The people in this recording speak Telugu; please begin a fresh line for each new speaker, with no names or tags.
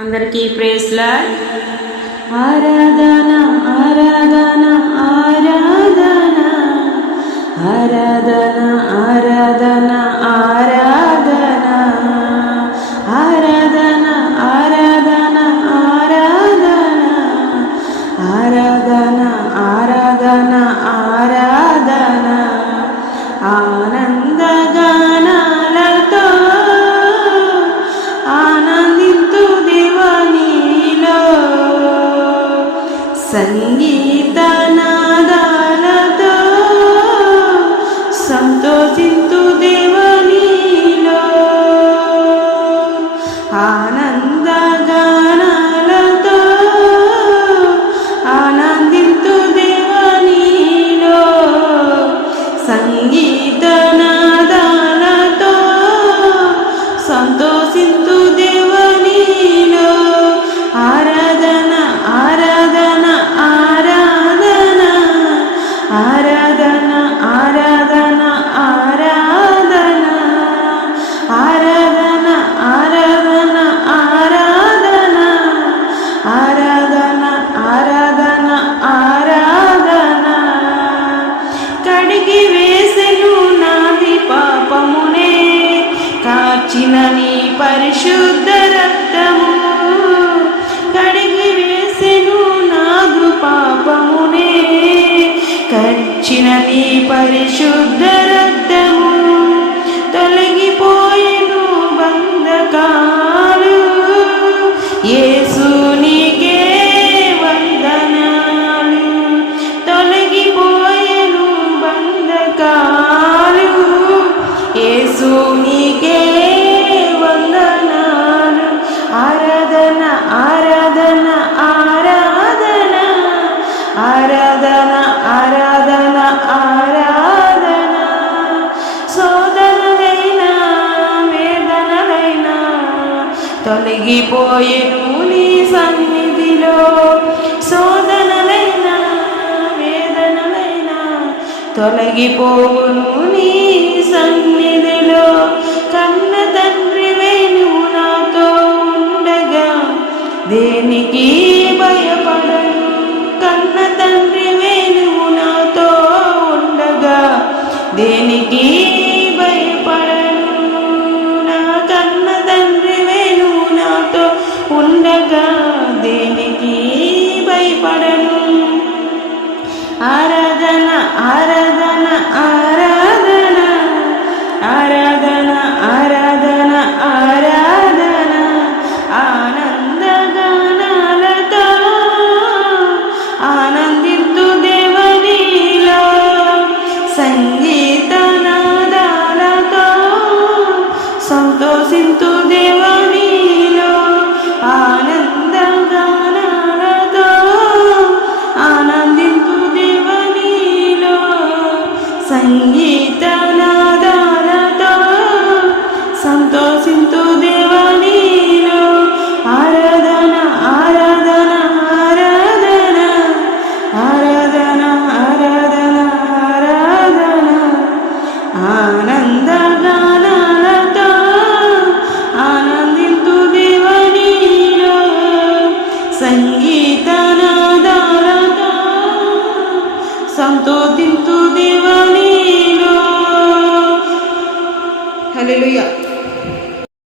అందరికీ ప్రేస్లా ఆరాధన ఆరాధన ఆరాధన. ఆరాధన ఆరాధన. సంగీతనాదాలతో సంతోషింతు దేవనీలో ఆనందగా కడిగి వేసెను నాది పాపమునే. కాచిన నీ పరిశుద్ధ రక్తము. కడిగి వేసెను నాదు పాపమునే. కచ్చిన నీ పరిశుద్ధ రక్తము. తొలగి తొలగిపోయేను నీ సన్నిధిలో. శోధనలైనా వేదనలైనా తొలగిపోవును నీ సన్నిధిలో. కన్న తండ్రి నువ్వు నాతో ఉండగా దేనికి భయపడను? కన్న తండ్రి నువ్వు నాతో ఉండగా దేనికి ఆరాధన ఆరాధన ఆరాధన ఆరాధన ఆరాధన ఆరాధన ఆనందగానాలతో ఆనందింతు దేవనీలో సంగీతనాదాలతో సంతోషింతు సంతోదింతు దేవనీలో. హల్లెలూయా.